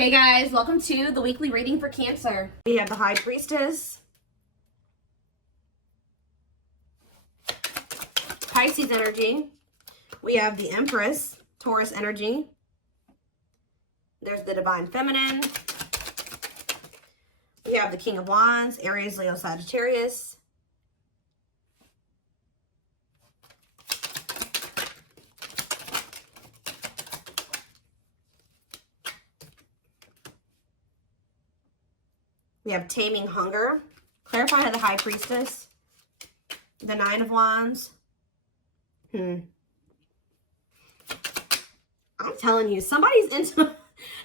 Hey guys, welcome to the weekly reading for Cancer. We have the High Priestess, Pisces energy. We have the Empress, Taurus energy. There's the Divine Feminine. We have the King of Wands, Aries, Leo, Sagittarius. We have Taming Hunger, clarified by the High Priestess, the Nine of Wands. I'm telling you, somebody's into,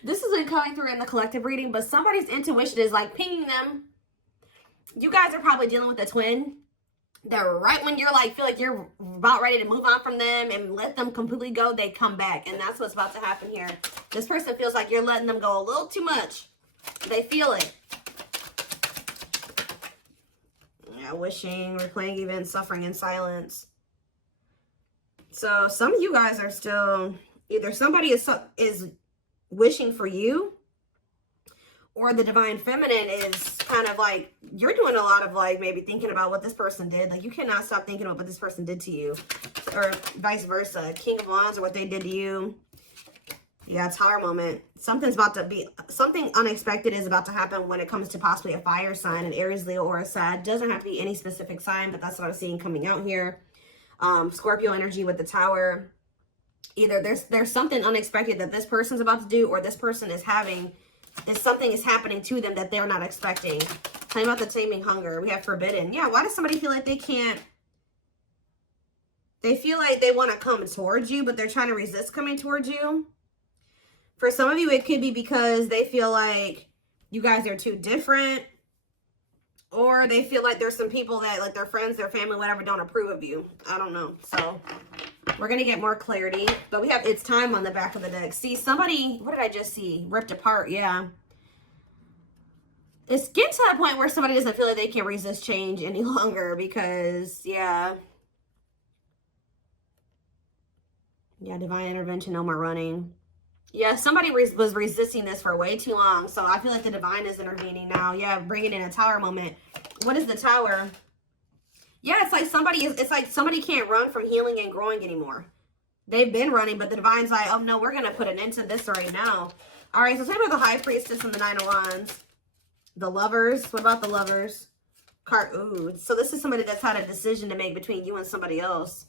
this isn't coming through in the collective reading, but somebody's intuition is like pinging them. You guys are probably dealing with a twin that right when you're like, feel like you're about ready to move on from them and let them completely go, they come back. And that's what's about to happen here. This person feels like you're letting them go a little too much. They feel it. Yeah, wishing, replaying events, suffering in silence. So some of you guys are still, either somebody is wishing for you, or the Divine Feminine is kind of like, you're doing a lot of like maybe thinking about what this person did. Like you cannot stop thinking about what this person did to you, or vice versa. King of Wands, or what they did to you. Yeah, Tower moment. Something's about to be, something unexpected is about to happen when it comes to possibly a fire sign, an Aries, Leo, or a Sag. Doesn't have to be any specific sign, but that's what I'm seeing coming out here. Scorpio energy with the Tower. Either there's something unexpected that this person's about to do, or this person is having, something is happening to them that they're not expecting. Tell me about the Taming Hunger. We have Forbidden. Yeah, why does somebody feel like they can't, they feel like they want to come towards you, but they're trying to resist coming towards you? For some of you, it could be because they feel like you guys are too different, or they feel like there's some people that, like their friends, their family, whatever, don't approve of you. I don't know. So we're going to get more clarity, but we have It's Time on the back of the deck. See, somebody, what did I just see? Ripped apart. Yeah. It's getting to that point where somebody doesn't feel like they can resist change any longer because, yeah. Yeah, divine intervention, no more running. Yeah, somebody was resisting this for way too long. So I feel like the divine is intervening now. Yeah, bringing in a Tower moment. What is the Tower? Yeah, it's like somebody can't run from healing and growing anymore. They've been running, but the divine's like, oh no, we're going to put an end to this right now. All right, so let's talk about the High Priestess and the Nine of Wands. The Lovers. What about the Lovers? Ooh, so this is somebody that's had a decision to make between you and somebody else.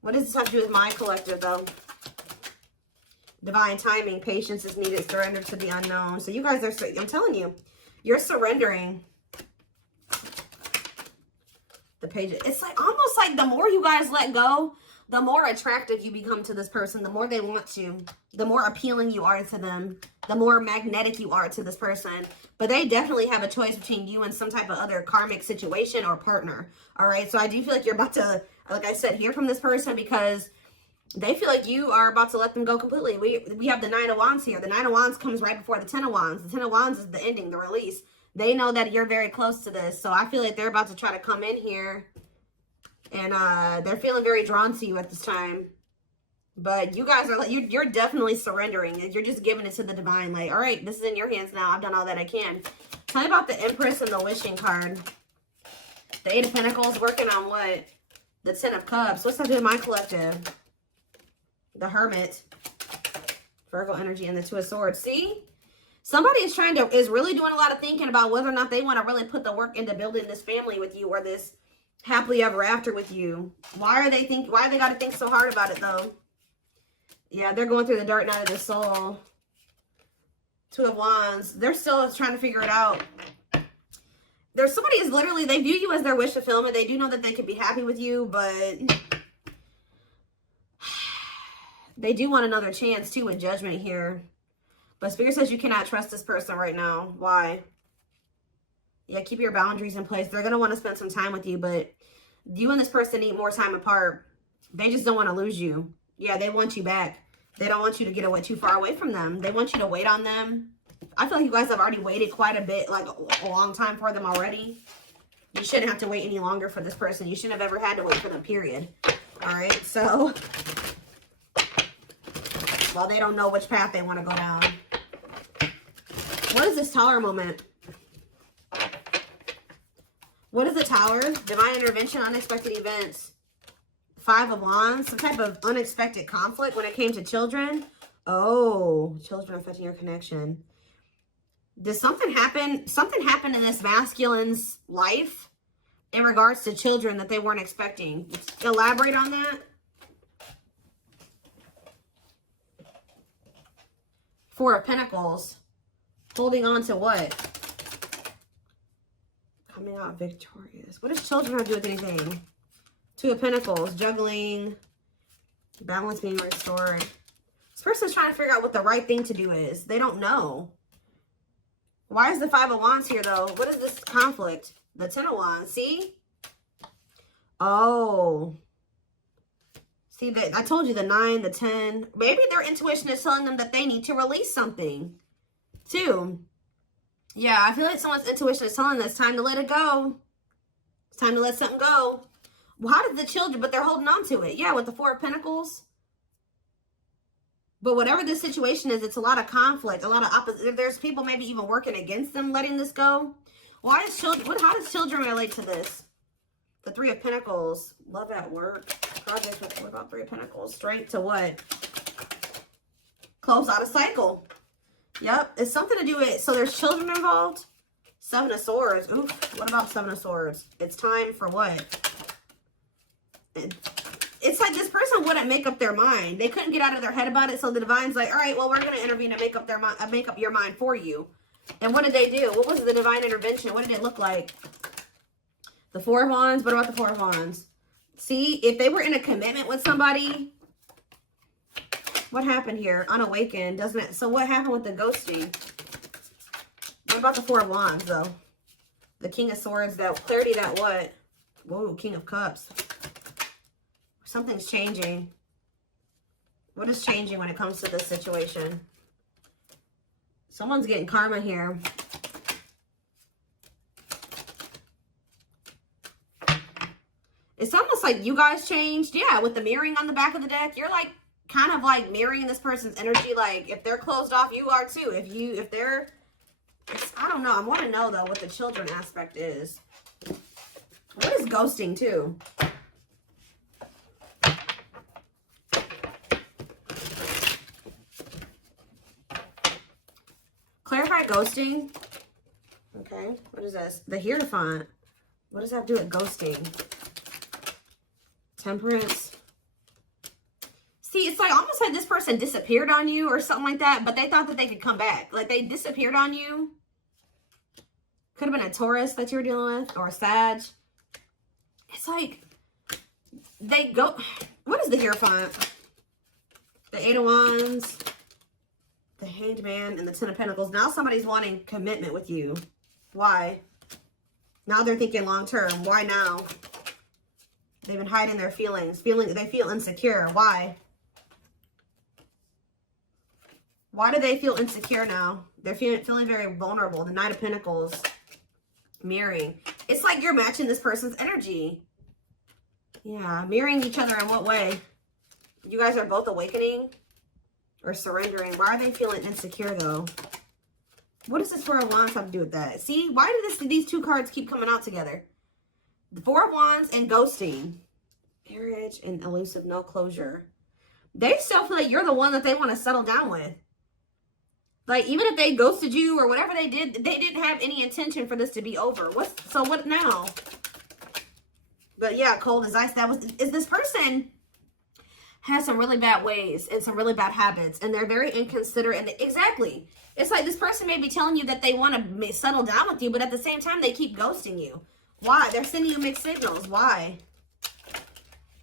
What does this have to do with my collective, though? Divine timing, patience is needed, surrender to the unknown. So you guys are, I'm telling you, you're surrendering. The page, it's like almost like the more you guys let go, the more attractive you become to this person, the more they want you, the more appealing you are to them, the more magnetic you are to this person. But they definitely have a choice between you and some type of other karmic situation or partner. All right, so I do feel like you're about to, like I said, hear from this person because they feel like you are about to let them go completely. We have the Nine of Wands here. The Nine of Wands comes right before the Ten of Wands. The Ten of Wands is the ending, the release. They know that you're very close to this. So I feel like they're about to try to come in here. And they're feeling very drawn to you at this time. But you guys are like, you're definitely surrendering. You're just giving it to the divine. Like, all right, this is in your hands now. I've done all that I can. Tell me about the Empress and the Wishing card. The Eight of Pentacles working on what? The Ten of Cups. What's that do with my collective? The Hermit, Virgo energy, and the Two of Swords. See, somebody is really doing a lot of thinking about whether or not they want to really put the work into building this family with you or this happily ever after with you. Why they got to think so hard about it though? Yeah, they're going through the dark night of the soul. Two of Wands. They're still trying to figure it out. There's somebody is literally, they view you as their wish fulfillment. They do know that they could be happy with you, but they do want another chance too with Judgment here. But Spirit says you cannot trust this person right now. Why? Yeah, keep your boundaries in place. They're going to want to spend some time with you, but you and this person need more time apart. They just don't want to lose you. Yeah, they want you back. They don't want you to get away too far away from them. They want you to wait on them. I feel like you guys have already waited quite a bit, like a long time for them already. You shouldn't have to wait any longer for this person. You shouldn't have ever had to wait for them, period. All right, so, well, they don't know which path they want to go down. What is this Tower moment? What is the Tower? Divine intervention, unexpected events. 5 of Wands, some type of unexpected conflict when it came to children. Oh, children affecting your connection. Does something happen? Something happened in this masculine's life in regards to children that they weren't expecting. Elaborate on that. 4 of Pentacles. Holding on to what? Coming out victorious. What does children have to do with anything? 2 of Pentacles. Juggling. Balance being restored. This person's trying to figure out what the right thing to do is. They don't know. Why is the 5 of Wands here, though? What is this conflict? The 10 of Wands. See? Oh. See, I told you the 9, the 10. Maybe their intuition is telling them that they need to release something. 2. Yeah, I feel like someone's intuition is telling them it's time to let it go. It's time to let something go. Well, how did the children, but they're holding on to it. Yeah, with the 4 of Pentacles. But whatever this situation is, it's a lot of conflict, a lot of opposite. There's people maybe even working against them letting this go. Why is children, how does children relate to this? The 3 of Pentacles. Love at work. Project with, what about 3 of Pentacles? Strength to what? Close out a cycle. Yep. It's something to do with, so there's children involved. 7 of Swords. Ooh, what about 7 of Swords? It's time for what? It's like this person wouldn't make up their mind. They couldn't get out of their head about it. So the divine's like, all right, well, we're going to intervene and make up their mind, make up your mind for you. And what did they do? What was the divine intervention? What did it look like? The 4 of Wands. What about the 4 of Wands? See, if they were in a commitment with somebody, what happened here? Unawakened, doesn't it? So what happened with the ghosting? What about the 4 of Wands, though? The King of Swords, that clarity, that what? Whoa, King of Cups. Something's changing. What is changing when it comes to this situation? Someone's getting karma here. It's almost like you guys changed. Yeah, with the mirroring on the back of the deck, you're like kind of like mirroring this person's energy. Like if they're closed off, you are too. If they're, I don't know. I want to know though what the children aspect is. What is ghosting too? Clarify ghosting. Okay, what is this? The Hierophant. What does that do with ghosting? Temperance. See, it's like almost like this person disappeared on you or something like that, but they thought that they could come back. Like they disappeared on you. Could have been a Taurus that you were dealing with or a Sag. It's like they go. What is the Hierophant? The 8 of Wands. The Hanged Man and the 10 of Pentacles. Now somebody's wanting commitment with you. Why? Now they're thinking long term. Why now? They've been hiding their feelings. They feel insecure. Why? Why do they feel insecure now? They're feeling very vulnerable. The Knight of Pentacles. Mirroring. It's like you're matching this person's energy. Yeah. Mirroring each other in what way? You guys are both awakening? Or surrendering. Why are they feeling insecure though? What does this 4 of Wands have to do with that? See, why do these 2 cards keep coming out together? The 4 of Wands and ghosting. Marriage and elusive, no closure. They still feel like you're the one that they want to settle down with. Like even if they ghosted you or whatever they did, they didn't have any intention for this to be over. So what now? But yeah, cold as ice. Is this person has some really bad ways and some really bad habits, and they're very inconsiderate. And exactly, it's like this person may be telling you that they want to settle down with you, but at the same time, they keep ghosting you. Why? They're sending you mixed signals. Why?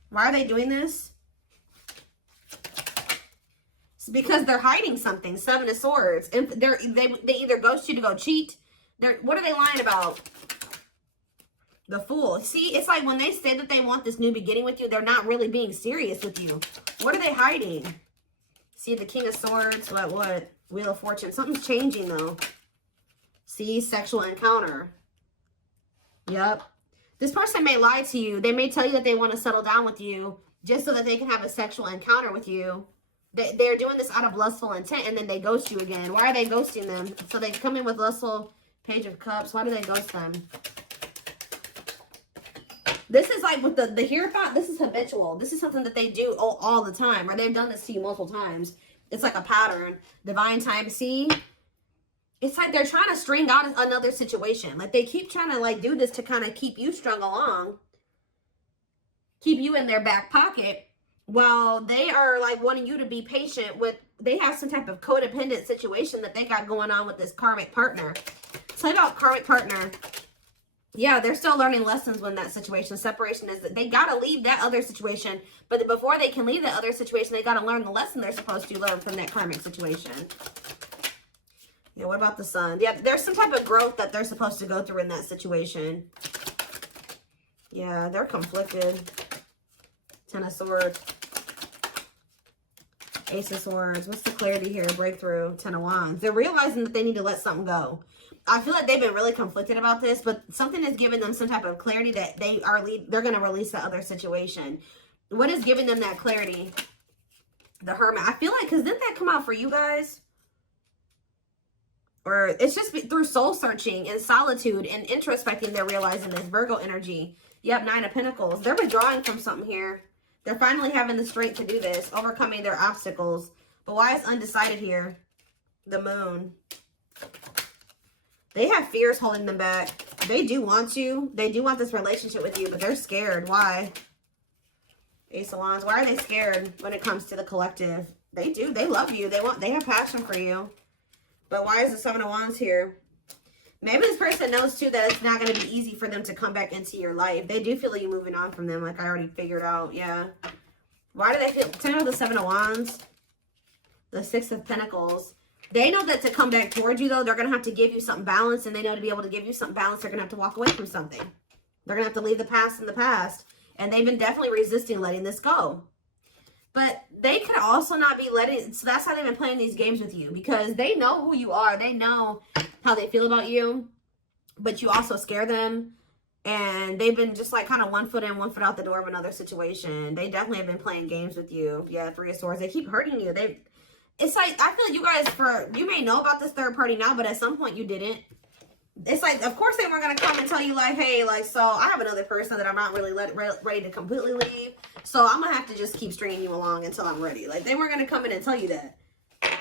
Why are they doing this? It's because they're hiding something. 7 of Swords, and they either ghost you to go cheat. What are they lying about? The Fool. See, it's like when they say that they want this new beginning with you, they're not really being serious with you. What are they hiding? See, the King of Swords. What? Wheel of Fortune. Something's changing, though. See, sexual encounter. Yep. This person may lie to you. They may tell you that they want to settle down with you just so that they can have a sexual encounter with you. They're doing this out of lustful intent, and then they ghost you again. Why are they ghosting them? So they come in with lustful Page of Cups. Why do they ghost them? This is like with the here thought. This is habitual. This is something that they do all the time, or they've done this to you multiple times. It's like a pattern. Divine time. See? It's like they're trying to string out another situation. Like they keep trying to like do this to kind of keep you strung along. Keep you in their back pocket. While they are like wanting you to be patient with, they have some type of codependent situation that they got going on with this karmic partner. So about karmic partner. Yeah, they're still learning lessons when that situation. Separation is that they got to leave that other situation. But before they can leave that other situation, they got to learn the lesson they're supposed to learn from that karmic situation. Yeah, what about the Sun? Yeah, there's some type of growth that they're supposed to go through in that situation. Yeah, they're conflicted. Ten of Swords. Ace of Swords. What's the clarity here? Breakthrough. Ten of Wands. They're realizing that they need to let something go. I feel like they've been really conflicted about this, but something is giving them some type of clarity that they're going to release the other situation. What is giving them that clarity? The Hermit. I feel like, because didn't that come out for you guys? Or it's just through soul searching and solitude and introspecting, they're realizing this. Virgo energy. Yep, Nine of Pentacles. They're withdrawing from something here. They're finally having the strength to do this, overcoming their obstacles. But why is undecided here? The Moon. They have fears holding them back. They do want you. They do want this relationship with you, but they're scared. Why? Ace of Wands. Why are they scared when it comes to the collective? They do. They love you. They have passion for you. But why is the Seven of Wands here? Maybe this person knows, too, that it's not going to be easy for them to come back into your life. They do feel like you moving on from them, like I already figured out. Yeah. Why do they feel... Tell me the Seven of Wands. The Six of Pentacles. They know that to come back towards you, though, they're going to have to give you something balanced. And they know to be able to give you something balanced, they're going to have to walk away from something. They're going to have to leave the past in the past. And they've been definitely resisting letting this go. But they could also not be letting... So that's how they've been playing these games with you. Because they know who you are. They know how they feel about you. But you also scare them. And they've been just like kind of one foot in, one foot out the door of another situation. They definitely have been playing games with you. Yeah, Three of Swords. They keep hurting you. It's like, I feel like you guys, you may know about this third party now, but at some point you didn't. It's like, of course they weren't going to come and tell you like, hey, like, so I have another person that I'm not really ready to completely leave. So I'm going to have to just keep stringing you along until I'm ready. Like, they weren't going to come in and tell you that.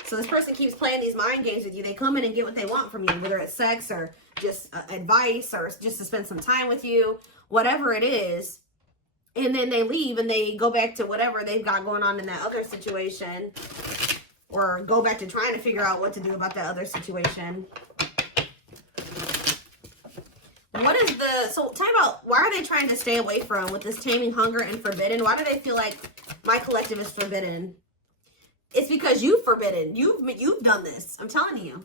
So this person keeps playing these mind games with you. They come in and get what they want from you, whether it's sex or just advice or just to spend some time with you, whatever it is. And then they leave and they go back to whatever they've got going on in that other situation. Or go back to trying to figure out what to do about that other situation. What is the... So, time out. Why are they trying to stay away from with this taming, hunger, and forbidden? Why do they feel like my collective is forbidden? It's because you've forbidden. You've done this. I'm telling you.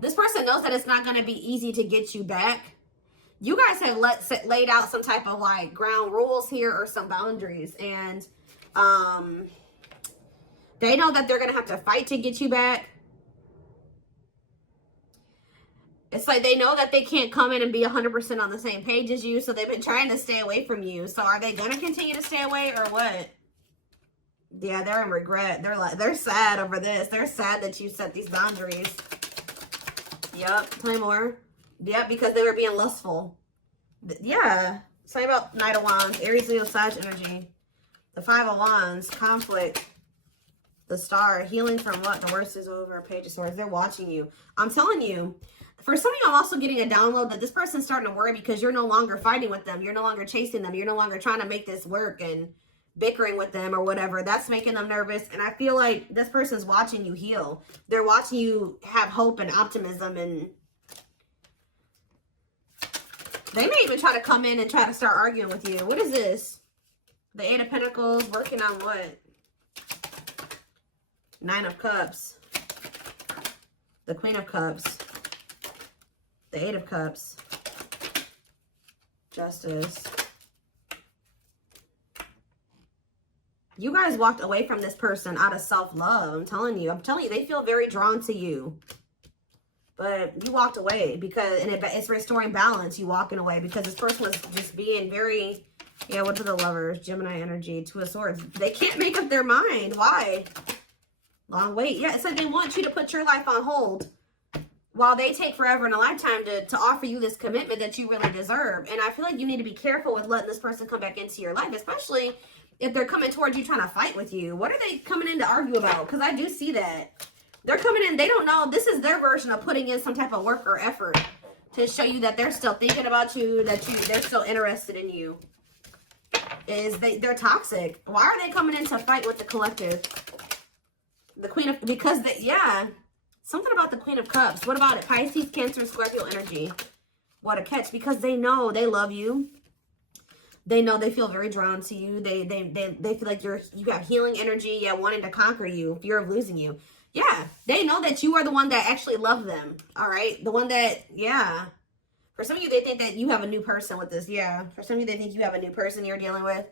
This person knows that it's not going to be easy to get you back. You guys have laid out some type of like ground rules here or some boundaries. And, they know that they're going to have to fight to get you back. It's like they know that they can't come in and be 100% on the same page as you. So they've been trying to stay away from you. So are they going to continue to stay away or what? Yeah, they're in regret. They're sad over this. They're sad that you set these boundaries. Yep. Tell me more. Yep, because they were being lustful. Yeah. Say about Knight of Wands. Aries, Leo, Sag energy. The Five of Wands. Conflict. The Star, healing from what? The worst is over. Page of Swords. They're watching you. I'm telling you. For some of you, I'm also getting a download that this person's starting to worry because you're no longer fighting with them. You're no longer chasing them. You're no longer trying to make this work and bickering with them or whatever. That's making them nervous. And I feel like this person's watching you heal. They're watching you have hope and optimism. And they may even try to come in and try to start arguing with you. What is this? The Eight of Pentacles. Working on what? Nine of Cups. The Queen of Cups. The Eight of Cups. Justice. You guys walked away from this person out of self-love. I'm telling you, they feel very drawn to you. But you walked away because, and it's restoring balance, you walking away, because this person was just being very, yeah, what are the Lovers? Gemini energy, Two of Swords. They can't make up their mind. Why? Long wait. Yeah, it's like they want you to put your life on hold while they take forever in a lifetime to offer you this commitment that you really deserve. And I feel like you need to be careful with letting this person come back into your life, especially if they're coming towards you trying to fight with you. What are they coming in to argue about? Because I do see that. They're coming in, they don't know. This is their version of putting in some type of work or effort to show you that they're still thinking about you, that they're still interested in you. They're toxic. Why are they coming in to fight with the collective? The Queen of, because they, yeah. Something about the Queen of Cups. What about it? Pisces, Cancer, Scorpio energy. What a catch. Because they know they love you. They know they feel very drawn to you. They feel like you have healing energy. Yeah, wanting to conquer you. Fear of losing you. Yeah. They know that you are the one that actually loves them. All right. The one that, yeah. For some of you, they think that you have a new person with this. Yeah. For some of you, they think you have a new person you're dealing with.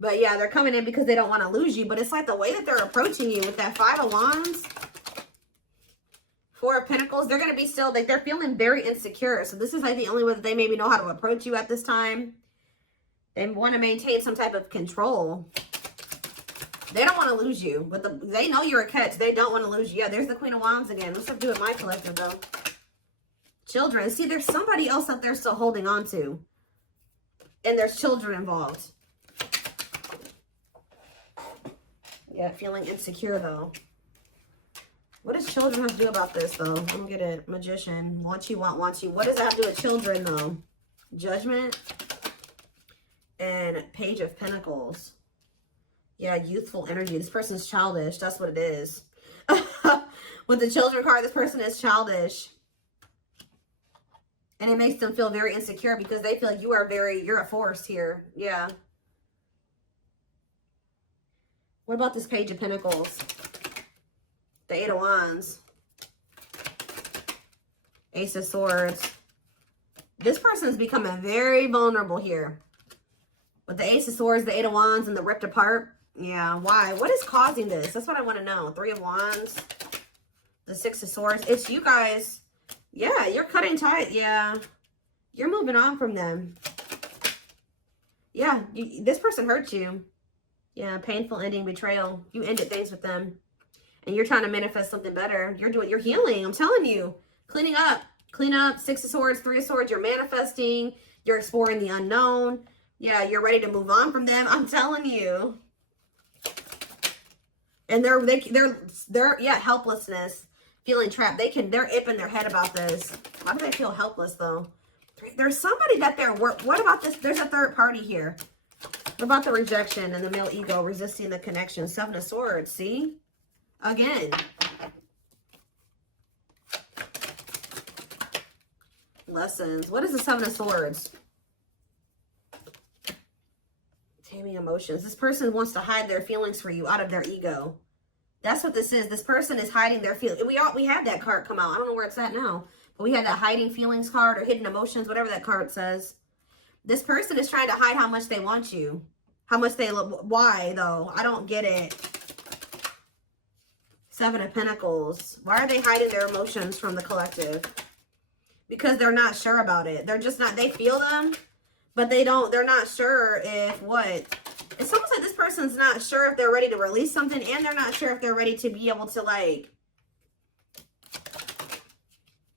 But yeah, they're coming in because they don't want to lose you. But it's like the way that they're approaching you with that Five of Wands. Four of Pentacles, they're going to be still, like, they're feeling very insecure. So this is like the only way that they maybe know how to approach you at this time. They want to maintain some type of control. They don't want to lose you. But they know you're a catch. They don't want to lose you. Yeah, there's the Queen of Wands again. What's up to do with my collective, though? Children. See, there's somebody else out there still holding on to. And there's children involved. Yeah, feeling insecure, though. What does children have to do about this, though? Let me get it. Magician. Want you, want you. What does that have to do with children, though? Judgment. And Page of Pentacles. Yeah, youthful energy. This person's childish. That's what it is. With the children card, this person is childish. And it makes them feel very insecure because they feel like you're a force here. Yeah. What about this Page of Pentacles? The Eight of Wands. Ace of Swords. This person's becoming very vulnerable here. With the Ace of Swords, the Eight of Wands, and the ripped apart. Yeah, why? What is causing this? That's what I want to know. Three of Wands. The Six of Swords. It's you guys. Yeah, you're cutting tight. Yeah. You're moving on from them. Yeah, this person hurt you. Yeah, painful ending, betrayal. You ended things with them. And you're trying to manifest something better. You're healing. I'm telling you. Cleaning up. Clean up. Six of Swords, Three of Swords. You're manifesting. You're exploring the unknown. Yeah, you're ready to move on from them. I'm telling you. And they're yeah, helplessness. Feeling trapped. They're ipping their head about this. Why do they feel helpless, though? There's somebody that what about this? There's a third party here. What about the rejection and the male ego resisting the connection? Seven of Swords, see? Again. Lessons. What is the Seven of Swords? Taming emotions. This person wants to hide their feelings for you out of their ego. That's what this is. This person is hiding their feelings. We had that card come out. I don't know where it's at now. But we had that hiding feelings card or hidden emotions, whatever that card says. This person is trying to hide how much they want you. How much they love. Why, though? I don't get it. Seven of Pentacles. Why are they hiding their emotions from the collective? Because they're not sure about it. They're just not, they feel them, but they're not sure if what. It's almost like this person's not sure if they're ready to release something, and they're not sure if they're ready to be able to, like,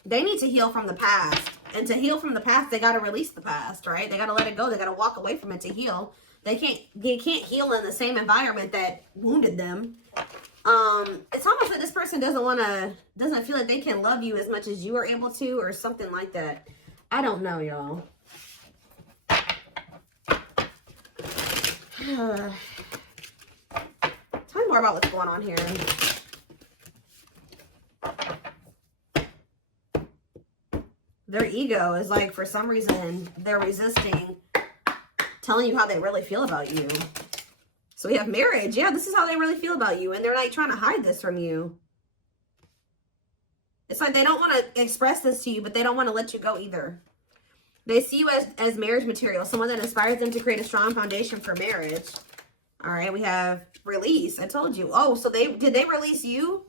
they need to heal from the past. And to heal from the past, they got to release the past, right? They got to let it go. They got to walk away from it to heal. They can't heal in the same environment that wounded them. It's almost like this person doesn't feel like they can love you as much as you are able to, or something like that. I don't know, y'all. Tell me more about what's going on here. Their ego is like, for some reason, they're resisting telling you how they really feel about you. So we have marriage. Yeah, this is how they really feel about you. And they're like trying to hide this from you. It's like they don't want to express this to you, but they don't want to let you go either. They see you as marriage material, someone that inspires them to create a strong foundation for marriage. All right, we have release. I told you. Oh, so did they release you?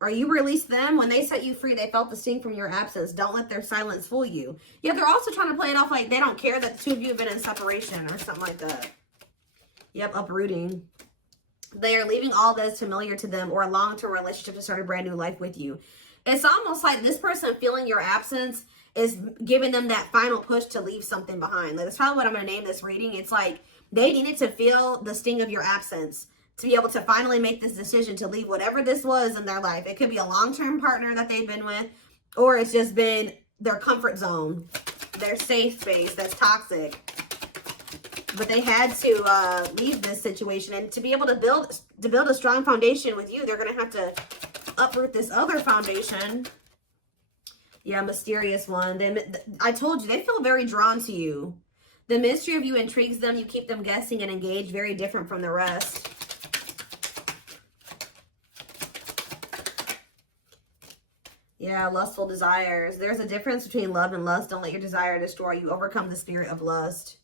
Or you released them? When they set you free, they felt the sting from your absence. Don't let their silence fool you. Yeah, they're also trying to play it off like they don't care that the two of you have been in separation or something like that. Yep, uprooting. They are leaving all that is familiar to them or a long-term relationship to start a brand new life with you. It's almost like this person feeling your absence is giving them that final push to leave something behind. Like, that's probably what I'm going to name this reading. It's like they needed to feel the sting of your absence to be able to finally make this decision to leave whatever this was in their life. It could be a long-term partner that they've been with, or it's just been their comfort zone, their safe space that's toxic. But they had to leave this situation, and to be able to build a strong foundation with you, they're going to have to uproot this other foundation. Yeah, mysterious one. I told you, they feel very drawn to you. The mystery of you intrigues them. You keep them guessing and engaged, very different from the rest. Yeah, lustful desires. There's a difference between love and lust. Don't let your desire destroy you. Overcome the spirit of lust.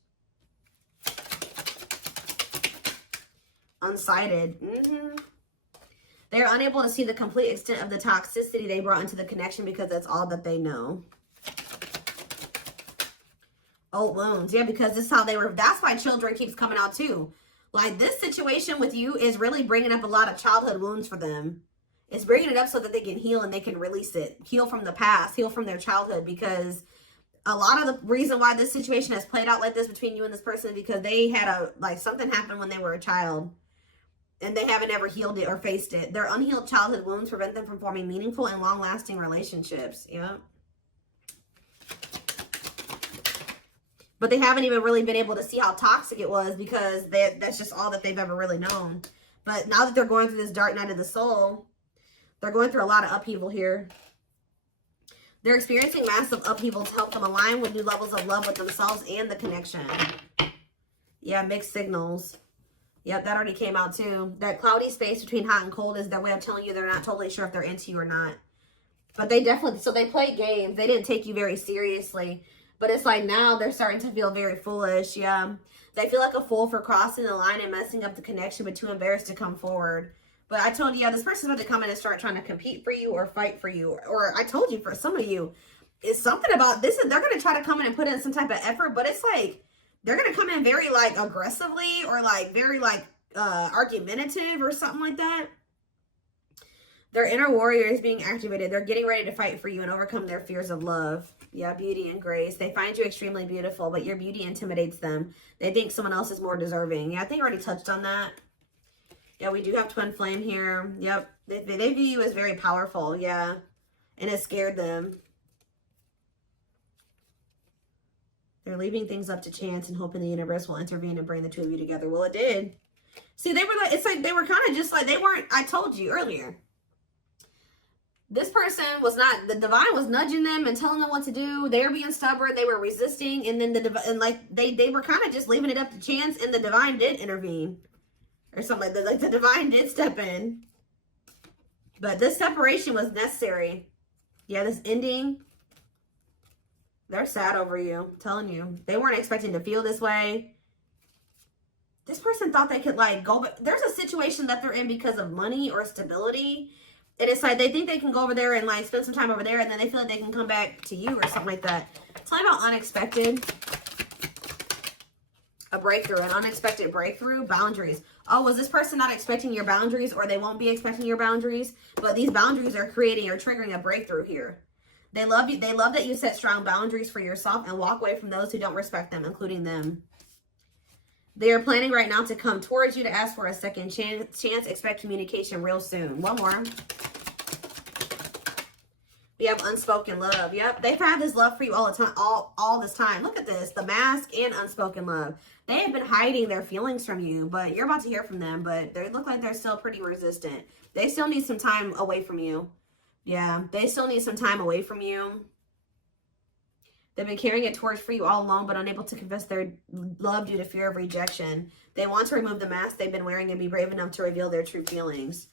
Unsighted. They're unable to see the complete extent of the toxicity they brought into the connection because that's all that they know. Old wounds. Yeah, because this is how they were. That's why children keeps coming out too. Like, this situation with you is really bringing up a lot of childhood wounds for them. It's bringing it up so that they can heal and they can release it. Heal from the past. Heal from their childhood. Because a lot of the reason why this situation has played out like this between you and this person is because they had something happened when they were a child. And they haven't ever healed it or faced it. Their unhealed childhood wounds prevent them from forming meaningful and long-lasting relationships. Yeah. But they haven't even really been able to see how toxic it was because that's just all that they've ever really known. But now that they're going through this dark night of the soul, they're going through a lot of upheaval here. They're experiencing massive upheaval to help them align with new levels of love with themselves and the connection. Yeah, mixed signals. Yep, that already came out too. That cloudy space between hot and cold is their way of telling you they're not totally sure if they're into you or not. But they definitely, so they played games. They didn't take you very seriously. But it's like now they're starting to feel very foolish. Yeah. They feel like a fool for crossing the line and messing up the connection, but too embarrassed to come forward. But I told you, yeah, this person's about to come in and start trying to compete for you or fight for you. Or I told you, for some of you, it's something about this. They're going to try to come in and put in some type of effort, but it's like, they're going to come in very, like, aggressively or, like, very, like, argumentative or something like that. Their inner warrior is being activated. They're getting ready to fight for you and overcome their fears of love. Yeah, beauty and grace. They find you extremely beautiful, but your beauty intimidates them. They think someone else is more deserving. Yeah, I think I already touched on that. Yeah, we do have twin flame here. Yep. They view you as very powerful. Yeah. And it scared them. They're leaving things up to chance and hoping the universe will intervene and bring the two of you together. Well, it did. See, they were like, it's like they were kind of just like, they weren't, I told you earlier. This person was not, the divine was nudging them and telling them what to do. They were being stubborn. They were resisting. And then they were kind of just leaving it up to chance, and the divine did intervene. Or something like that. Like, the divine did step in. But this separation was necessary. Yeah, this ending. They're sad over you. I'm telling you. They weren't expecting to feel this way. This person thought they could, like, go. But there's a situation that they're in because of money or stability. And it's like they think they can go over there and, like, spend some time over there. And then they feel like they can come back to you or something like that. It's like about unexpected. A breakthrough. An unexpected breakthrough. Boundaries. Oh, was this person not expecting your boundaries? Or they won't be expecting your boundaries? But these boundaries are creating or triggering a breakthrough here. They love you. They love that you set strong boundaries for yourself and walk away from those who don't respect them, including them. They are planning right now to come towards you to ask for a second chance. Expect communication real soon. One more. We have unspoken love. Yep. They've had this love for you all the time, all this time. Look at this. The mask and unspoken love. They have been hiding their feelings from you, but you're about to hear from them, but they look like they're still pretty resistant. They still need some time away from you. Yeah, they still need some time away from you. They've been carrying a torch for you all along, but unable to confess their love due to fear of rejection. They want to remove the mask they've been wearing and be brave enough to reveal their true feelings.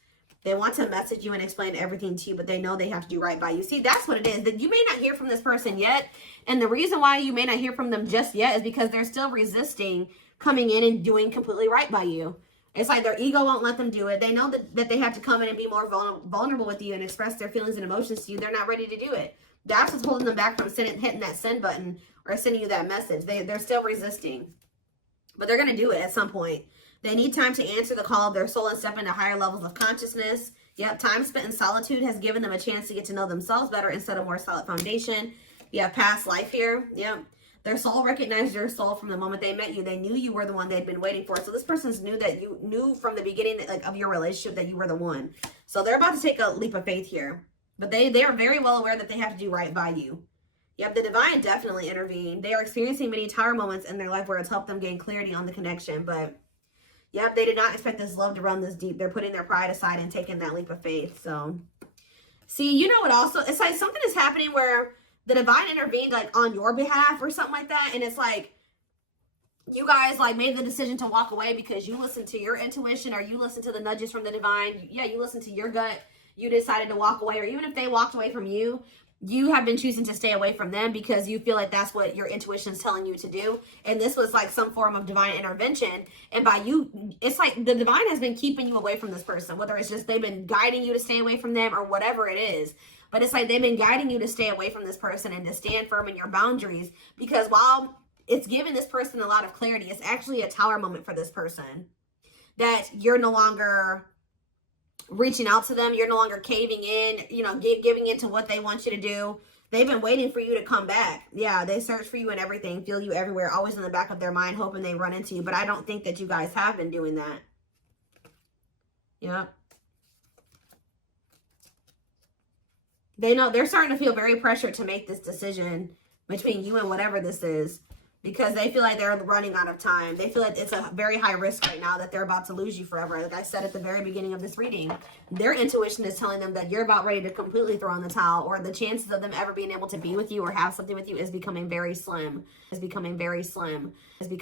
They want to message you and explain everything to you, but they know they have to do right by you. See, that's what it is. That you may not hear from this person yet, and the reason why you may not hear from them just yet is because they're still resisting coming in and doing completely right by you. It's like their ego won't let them do it. They know that they have to come in and be more vulnerable with you and express their feelings and emotions to you. They're not ready to do it. That's what's holding them back from hitting that send button or sending you that message. They're still resisting. But they're going to do it at some point. They need time to answer the call of their soul and step into higher levels of consciousness. Yep, time spent in solitude has given them a chance to get to know themselves better instead of a more solid foundation. You have past life here. Yep. Their soul recognized your soul from the moment they met you. They knew you were the one they'd been waiting for. So this person's knew that you knew from the beginning that, like, of your relationship that you were the one. So they're about to take a leap of faith here. But they are very well aware that they have to do right by you. Yep, the divine definitely intervened. They are experiencing many tower moments in their life where it's helped them gain clarity on the connection. But, yep, they did not expect this love to run this deep. They're putting their pride aside and taking that leap of faith. So, see, you know what also? It's like something is happening where the divine intervened, like, on your behalf or something like that. And it's like, you guys, like, made the decision to walk away because you listened to your intuition or you listened to the nudges from the divine. Yeah, you listened to your gut. You decided to walk away. Or even if they walked away from you, you have been choosing to stay away from them because you feel like that's what your intuition is telling you to do. And this was like some form of divine intervention. And by you, it's like the divine has been keeping you away from this person, whether it's just they've been guiding you to stay away from them or whatever it is. But it's like they've been guiding you to stay away from this person and to stand firm in your boundaries. Because while it's giving this person a lot of clarity, it's actually a tower moment for this person. That you're no longer reaching out to them. You're no longer caving in, you know, giving into what they want you to do. They've been waiting for you to come back. Yeah, they search for you and everything, feel you everywhere, always in the back of their mind, hoping they run into you. But I don't think that you guys have been doing that. Yep. They know they're starting to feel very pressured to make this decision between you and whatever this is because they feel like they're running out of time. They feel like it's a very high risk right now that they're about to lose you forever. Like I said at the very beginning of this reading, their intuition is telling them that you're about ready to completely throw in the towel, or the chances of them ever being able to be with you or have something with you is becoming very slim. Is becoming very slim. Is becoming